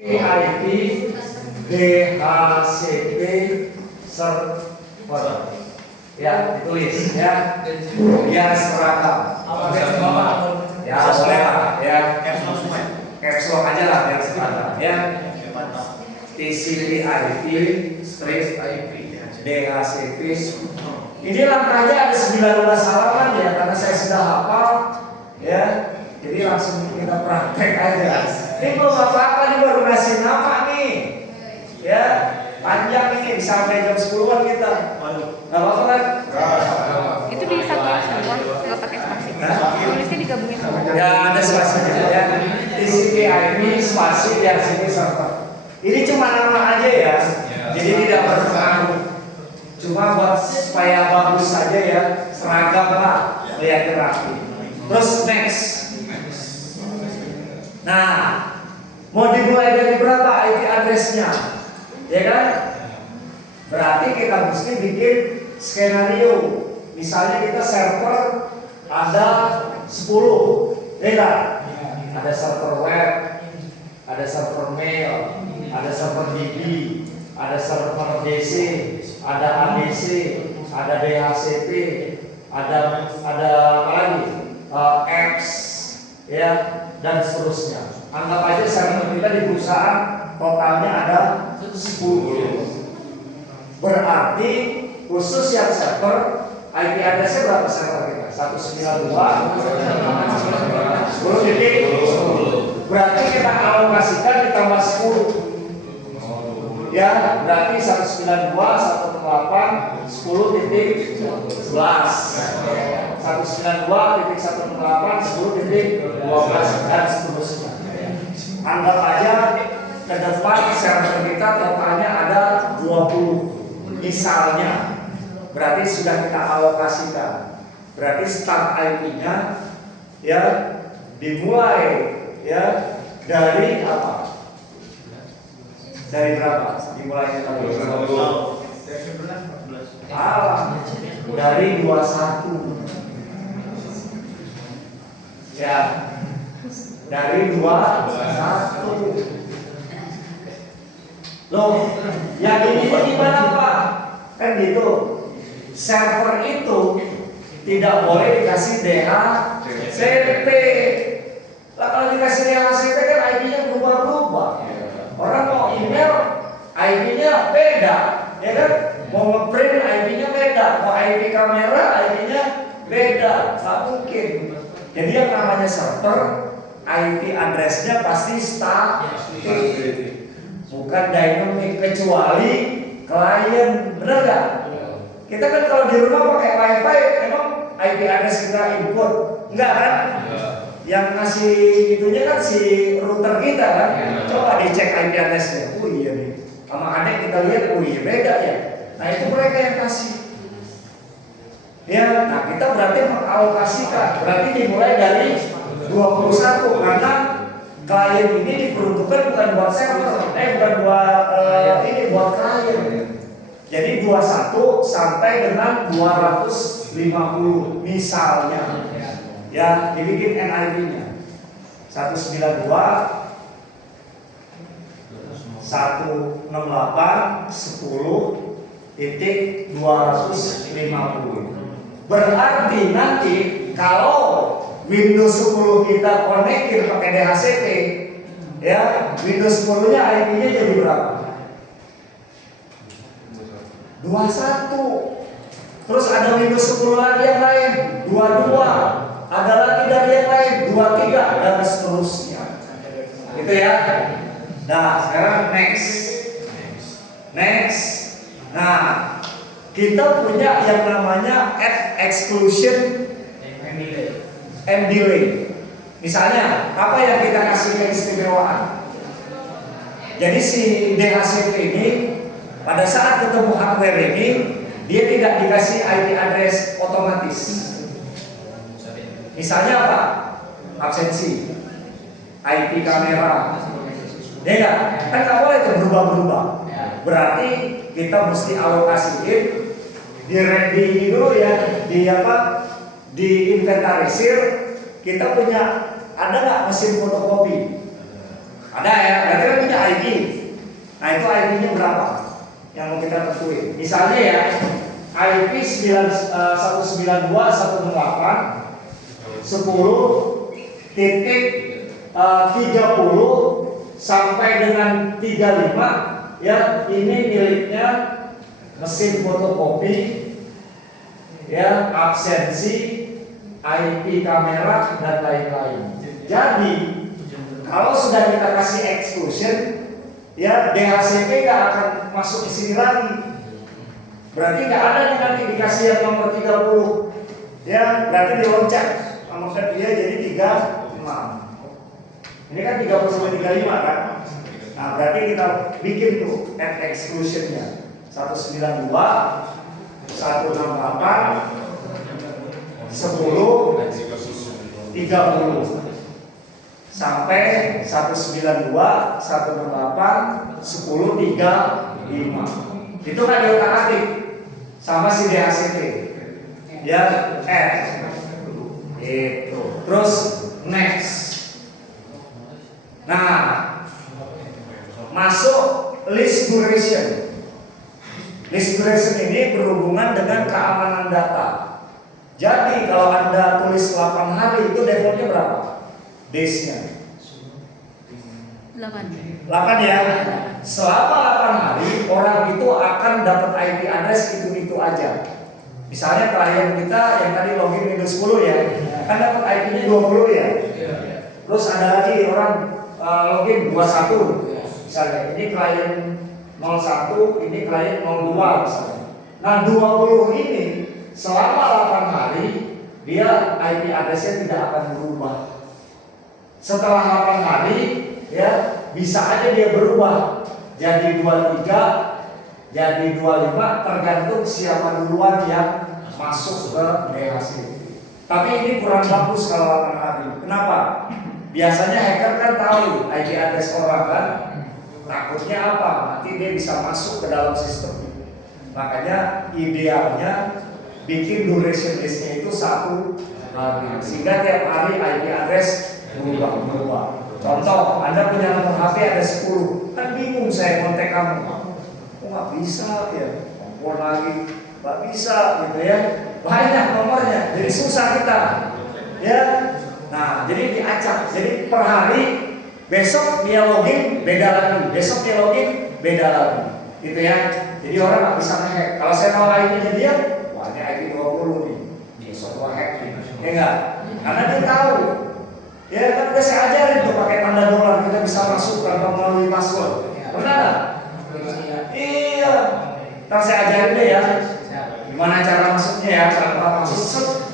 IP DHCP server. Ya, ditulis ya. Biar seragam. Ya, boleh lah ya. Caps lock aja lah biar seragam ya. TCP IP straight IP DHCP. Ini langkahnya ada 19 halaman ya, karena saya sudah hafal ya. Jadi langsung kita praktek aja. Ini belum apa-apa, ini baru ngasih nama nih ya. Panjang ini sampai jam 10-an kita. Nggak apa-apa kan? Itu disatuin semua, nggak pakai spasi. Tulisnya digabungin semua. Ya ada spasinya ya. TCP IP spasi DHCP server. Ini cuma nama aja ya. Jadi tidak berpengaruh. Cuma buat supaya bagus saja ya, seragam lah, lihat rapi. Terus next. Nah, mau dimulai dari berapa IP addressnya? Ya kan? Berarti kita mesti bikin skenario. Misalnya kita server ada 10, ya kan? Ada server web, ada server mail, ada server DB, ada server DC, ada ADC, ada DHCP, ada apa lagi? Apps, ya, dan seterusnya. Anggap aja server kita di perusahaan totalnya ada 10. Berarti khusus yang server IP address-nya berapa server kita? 192 10 titik 10. Berarti kita alokasikan ditambah 10. Ya, berarti 192 168 10.11 192.168 10.12 dan seterusnya. Anggap aja ke depan server kita totalnya ada 20 misalnya. Berarti sudah kita alokasikan. Berarti start IP-nya ya dimulai ya dari apa? Dari berapa? Dimulainya tadi. Dari 21. Ya. Dari 21. Loh, yang ini gimana Pak? Kan gitu. Server itu tidak boleh dikasih DHCP. Lah kalau dikasih DHCP kan IP-nya berubah-ubah. Orang mau email IP-nya beda, ya kan? Mau ngeprint IP-nya beda, mau IP kamera IP-nya beda, nggak mungkin. Jadi yang namanya server IP address-nya pasti static, bukan dynamic, kecuali klien, benar nggak? Kita kan kalau di rumah pakai WiFi, emang IP address kita input, enggak kan? Yang ngasih itunya kan si router kita kan. Coba dicek IP address-nya. Oh iya nih. Sama adik kita lihat, oh iya beda ya. Nah itu mereka yang kasih. Ya, nah kita berarti mengalokasikan. Berarti dimulai dari 21 karena klien ini diperuntukkan bukan buat server, bukan buat ini buat klien. Jadi 21 sampai dengan 250 misalnya. Ya, dibikin NIP-nya 192 168 10.250. Berarti nanti kalau Windows 10 kita konekin pakai DHCP, ya Windows 10-nya IP-nya jadi berapa? 21. Terus ada Windows 10 lagi yang lain 22. Ada lagi dari yang lain 23 dan seterusnya. Gitu ya. Nah, sekarang next. Nah, kita punya yang namanya add exclusion and delay. Misalnya, apa yang kita kasih keistimewaan? Jadi si DHCP ini pada saat ketemu hardware ini dia tidak dikasih IP address otomatis. Misalnya apa? Absensi, IP kamera. Ya enggak? Kan nggak boleh itu berubah-berubah. Berarti kita mesti alokasiin di dulu ya, di inventarisir. Kita punya, ada nggak mesin fotokopi? Ada ya, berarti kan punya IP Nah itu IP-nya berapa yang mau kita tentuin. Misalnya ya IP 192.168.10.30 sampai dengan 35 ya, ini miliknya mesin fotokopi ya, absensi, IP kamera dan lain-lain. Jadi kalau sudah kita kasih exclusion ya, DHCP nggak akan masuk di sini lagi. Berarti nggak ada nih nanti dikasih yang nomor 30 ya, berarti diloncat nomor set dia jadi 36. Ini kan 30 sampai 35 kan. Nah berarti kita bikin tuh exclusionnya 192, 168, 10, 30 sampai 192, 168, 10, 35. Itu kan diotak-atik sama si DHCP ya, itu. Terus next. Nah, masuk list duration. List duration ini berhubungan dengan keamanan data. Jadi kalau Anda tulis 8 hari itu defaultnya berapa? Days-nya 8 ya. Selama 8 hari orang itu akan dapat IP address itu aja. Misalnya klien kita yang tadi login Windows 10 ya, kan dapat IP-nya 20 ya. Terus ada lagi orang login 21 misalnya. Ini klien 01, ini klien 02 misalnya. Nah 20 ini selama 8 hari dia IP address-nya tidak akan berubah. Setelah 8 hari ya bisa aja dia berubah jadi 23, jadi 25, tergantung siapa duluan yang masuk ke DHCP. Tapi ini kurang bagus kalau 8 hari. Kenapa? Biasanya hacker kan tahu IP address orang kan, takutnya apa? Nanti dia bisa masuk ke dalam sistem. Makanya idealnya bikin duration list-nya itu 1 hari, sehingga tiap hari IP address berubah. Contoh, Anda punya nomor HP ada 10, kan bingung saya kontak kamu. Kok nggak bisa ya? Kompor lagi, nggak bisa gitu ya. Banyak nomornya, jadi susah kita. Ya, nah jadi diacak. Jadi per hari, besok dia login beda lagi, besok dia login beda lagi, gitu ya. Jadi orang nggak bisa nge-hack. Kalau saya mau IP-nya dia, wah ini IP 20 nih, besok gua hack nih, ya enggak? Karena dia tahu. Ya kan udah saya ajarin tuh pakai tanda dolar kita bisa masuk tanpa melalui password. Pernah nggak? Iya. Ntar saya ajarin deh ya. Gimana cara masuknya ya? Cara masuk.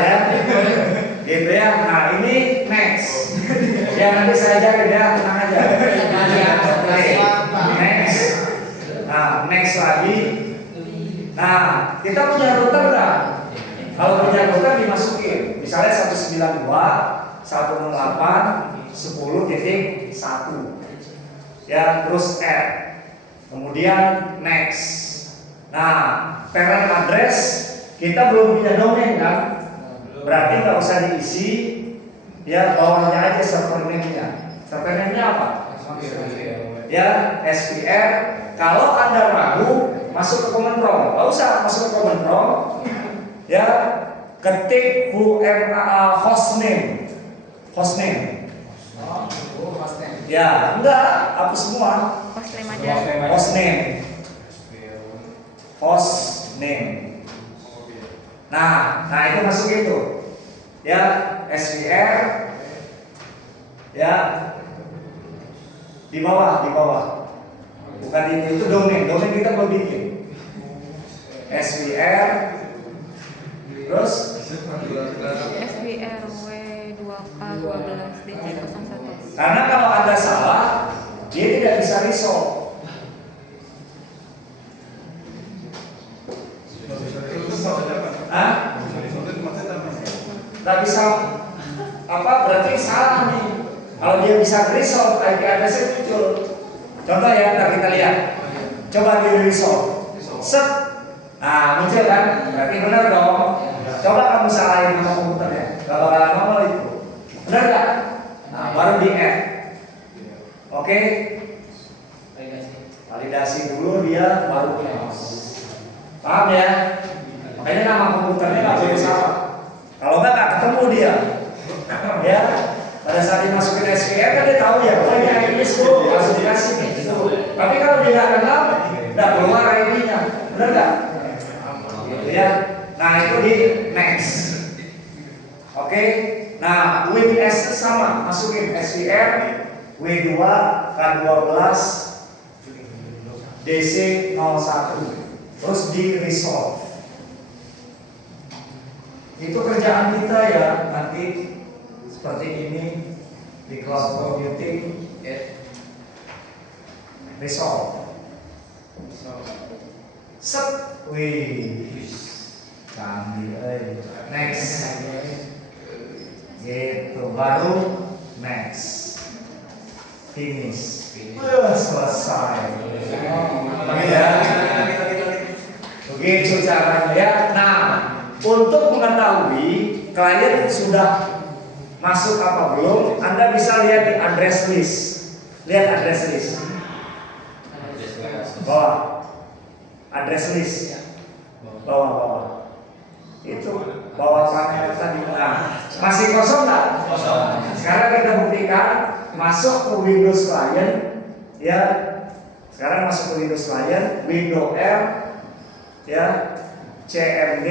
Ya. Gitu ya. Nah ini next. Ya nanti saya ajarin ya, tenang aja. Next. Nah next lagi. Nah kita punya router nggak? Kalau punya router dimasukin, misalnya 192, 108, 10.1, ya terus add, kemudian next. Nah, parent address kita belum punya domain kan, berarti nggak usah diisi, ya bawahnya aja server name-nya. Server name-nya apa? Ya SPR. Kalau Anda ragu, masuk ke command prompt, nggak usah masuk ke command prompt. Ya, ketik hostname. Ya, enggak, hapus semua. Hostname aja. Hostname. Nah itu masuk itu. Ya, SVR. Ya, di bawah. Bukan itu domain kita belum bikin. SVR. Terus SVRW2K12 DC01. Karena kalau Anda salah, dia tidak bisa resolve. Hah? Nggak bisa apa? Berarti salah nih. Kalau dia bisa resolve, IP address-nya muncul. Contoh ya, ntar kita lihat. Coba di resolve. Set. Nah, muncul kan? Berarti benar dong. Coba kamu salahin nama komputernya. Kalau nongol itu, benar nggak? Nah, baru di add. Oke? Validasi dulu dia baru close. Paham ya? Makanya nama komputernya nggak boleh salah. Kalau nggak ketemu dia. Ya, pada saat dimasukin SQL kan dia tahu ya, oh ini ID-nya bro, langsung dikasih gitu. Tapi kalau dia nggak kenal, nggak keluar ID-nya, benar nggak? Gitu ya. Nah itu di next. Oke. Nah WinS sama, masukin SQL W2 K12 DC01, terus di resolve. Itu kerjaan kita ya nanti. Seperti ini di cloud computing, resolve. Set, wih, canggih, next, gitu, baru next, finish, selesai. Ya, begitu caranya ya. Nah, untuk mengetahui klien sudah masuk apa belum, Anda bisa lihat di address list. Lihat address list. Bawah. Address list. Bawah. Itu bawah panel tadi. Nah, masih kosong nggak? Kosong. Sekarang kita buktikan masuk ke Windows Client. Ya. Sekarang masuk ke Windows Client, Windows R, ya, cmd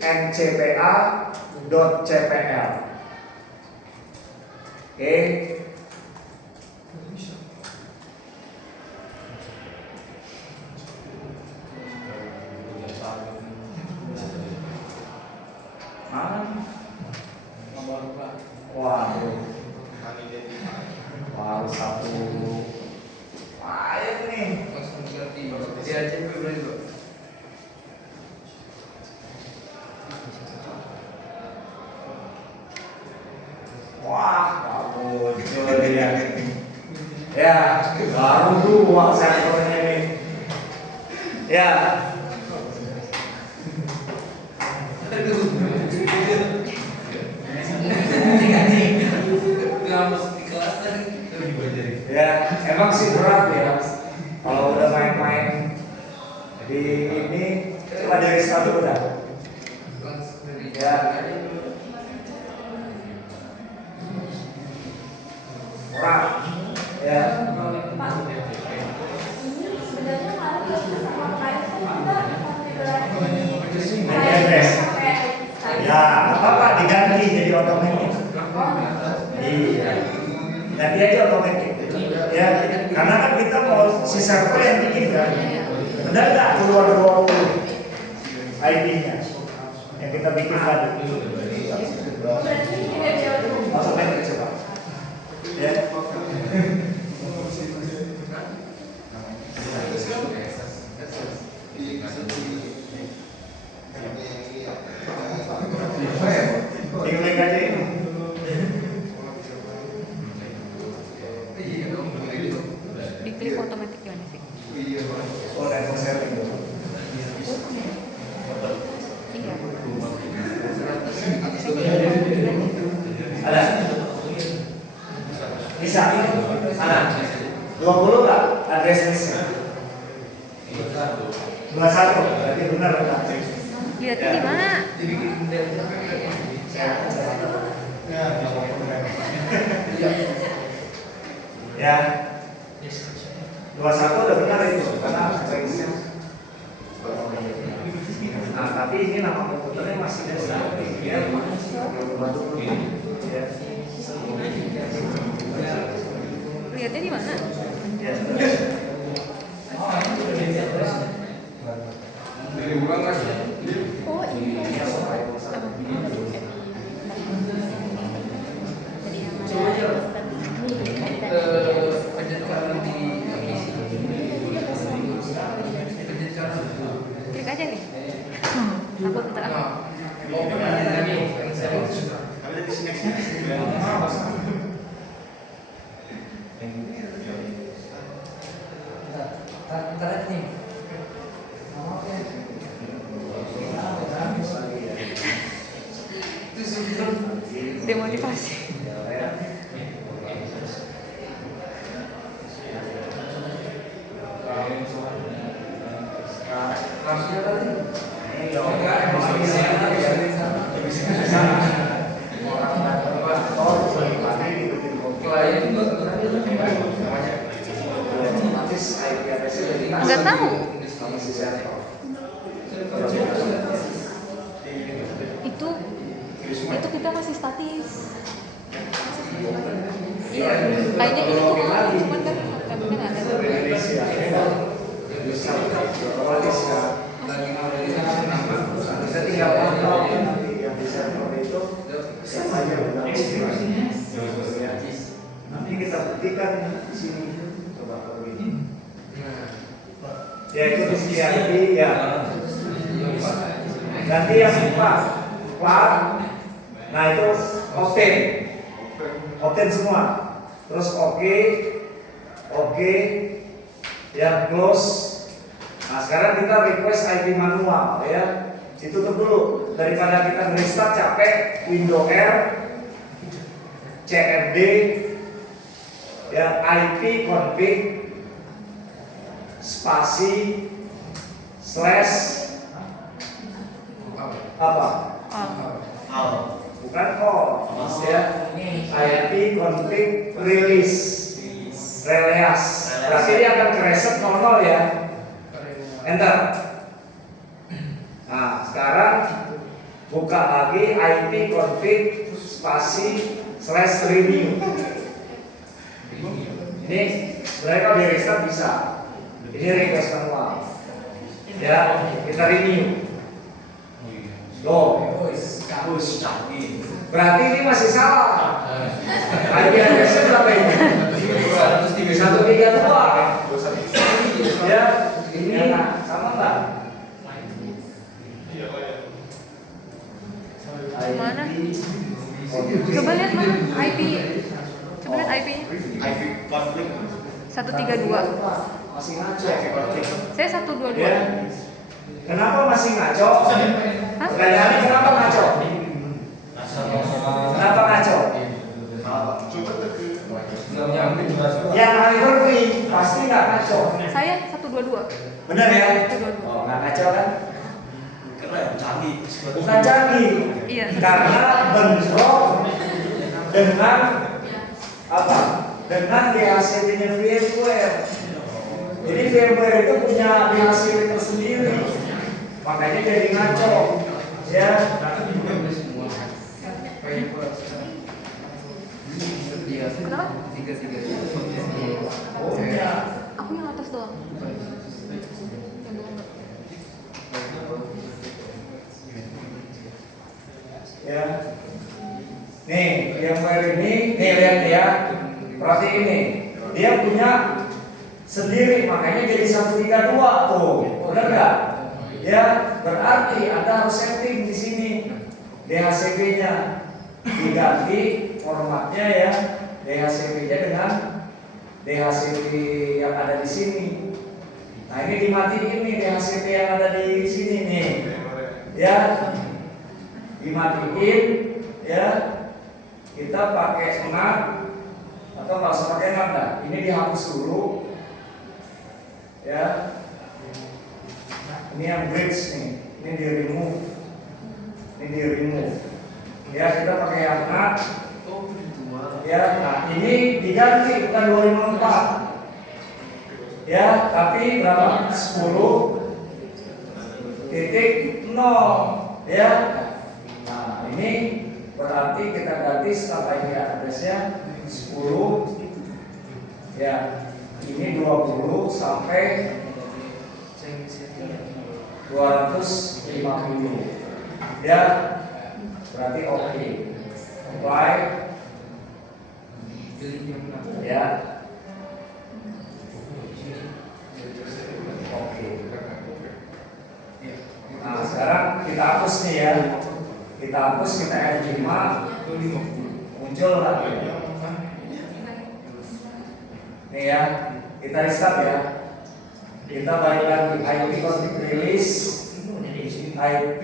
ncpa.cpl. Oke. Mana? Waduh. Baru satu. Ayo nih. Wah, muncul dia. Ya, baru dua servernya nih. Ya. Ya, emang sih berat ya. Kalau udah main-main di ini, coba dari satu udah. Ya. Orang. Ya. Sebenarnya kalau sama kayak itu kita konfigurasi Ya, apa-apa diganti jadi otomatis. Iya. Ganti aja otomatis. Ya, karena kan kita mau si server yang bikin kan. Benar nggak keluar 20 ID-nya yang kita bikin tadi? Otomatis coba. Ya. Diklik aja ini. Diklik otomatis gimana sih? Oh, network sharing. Iya. Ada? Bisa? Ada? 20 nggak address listnya? 21, berarti benar kan? Lihatnya di mana? Ya, 21 udah benar itu karena addressnya. Nah, tapi ini nama komputernya masih ada ya, Lihatnya di mana? Oh ini. Klik aja nih. Takut ntar. otomatis IP address-nya jadi Nggak tahu. sama si server. Itu kita masih statis. Iya, kayaknya itu tuh cuman kan nggak ada. Indonesia bisa otomatis kan. Kita tinggal pantau nanti yang di server itu siapa aja udah nanti kita buktikan di sini. Coba kalau begini. Ya itu di sisi IP ya. Nanti yang plat. Nah itu Opten semua. Terus oke, ya close. Nah sekarang kita request IP manual ya. Ditutup dulu daripada kita restart capek. Windows R, CMD, ya IP config spasi slash apa? Bukan all, ya. IP config release. Berarti dia akan ke reset 00 ya. Enter. Nah, sekarang buka lagi IP config spasi slash renew. Ini sebenarnya kalau di restart bisa. Ini request manual. Ya, kita renew. Loh, berarti ini masih salah. IP address-nya berapa ini? 132. Ya, ini sama enggak? Mana? Coba lihat mana IP. Coba lihat IP. IP konflik 132. Masih ngaco. Saya 122. Ya. Kenapa masih ngaco? Hah? Pertanyaannya kenapa ngaco? Kenapa ngaco? Yang Hyper-V pasti nggak ngaco. Saya 122. Benar ya? 122. Oh, nggak ngaco kan? keren canggih. Bukan canggih. Iya. Karena bentrok dengan apa? Dengan DHCP-nya VMware. Jadi VMware itu punya DHCP tersendiri. Makanya jadi ngaco. Ya. Kenapa? Oh ya. Aku yang atas doang. Ya. Nih, VMware ini, nih lihat ya. Berarti ini, dia punya sendiri, makanya jadi 132 tuh. Benar nggak? Ya, berarti Anda harus setting di sini DHCP-nya diganti formatnya ya, DHCP-nya dengan DHCP yang ada di sini. Nah, ini dimatiin nih DHCP yang ada di sini nih. Ya. Dimatiin ya. Kita pakai NAT atau nggak usah pakai NAT dah. Ini dihapus dulu. Ya. Ini yang bridge nih. Ini di remove. Ini di remove. Ya, kita pakai yang NAT. Ya, nah ini diganti bukan 254. Ya, tapi berapa? 10.0 ya. Nah, ini berarti kita ganti start IP address-nya 10 ya. Ini 20 sampai 250 ya. Berarti oke. Apply ya. Oke. Nah, sekarang kita hapus nih ya. Kita hapus, kita F5 muncul lah. Nih ya, kita restart ya. Kita balik lagi IP config release, IP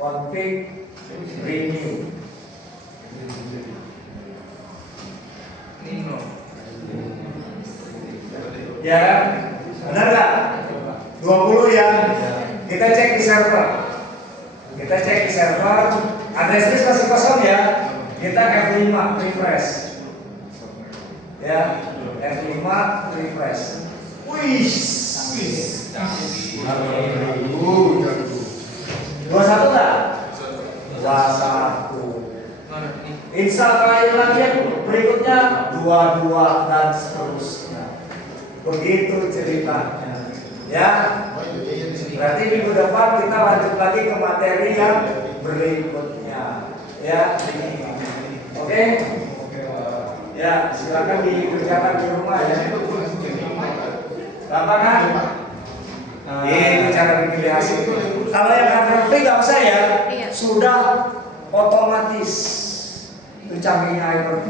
config renew. Ya, benar nggak? 20 ya. Kita cek di server. Kita cek di server. Address list masih kosong ya. Kita F5 refresh. Ya, F5 refresh. Wih. 21 enggak? 21. Install klien lagi berikutnya 22 dan seterusnya. Begitu ceritanya. Ya. Berarti minggu depan kita lanjut lagi ke materi yang berikutnya. Ya. Oke? Ya, silakan dikerjakan di rumah ya. Gampang kan? Ini cara bikin hasil. Kalau yang Hyper-V nggak usah ya, Iya. sudah otomatis itu canggihnya Hyper-V.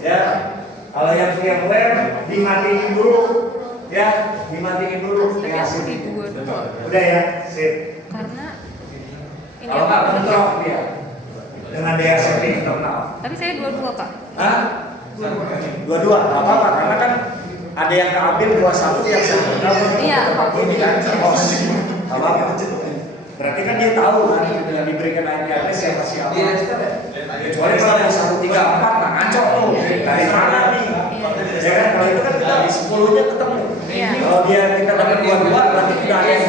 Ya, kalau yang VMware dimatiin dulu, ya, dimatiin dulu Tapi hasil aku di itu. 22. Udah ya, sip. Karena ini Kalau nggak apa? bentrok dia dengan daya setting internal. Tapi saya 22 Kak. Hah? Dua-dua, nggak apa-apa karena kan ada yang keambil 21 yang satu. Iya. Ini kan host. Nggak apa-apa. Berarti kan dia tahu kan yang diberikan IP address siapa. Kecuali kalau yang 134 nggak ngaco tuh. Dari mana nih? Ya kan kalau itu kan kita di 10-nya ketemu. Iya. Kalau dia kita dapat 22 berarti tidak ada yang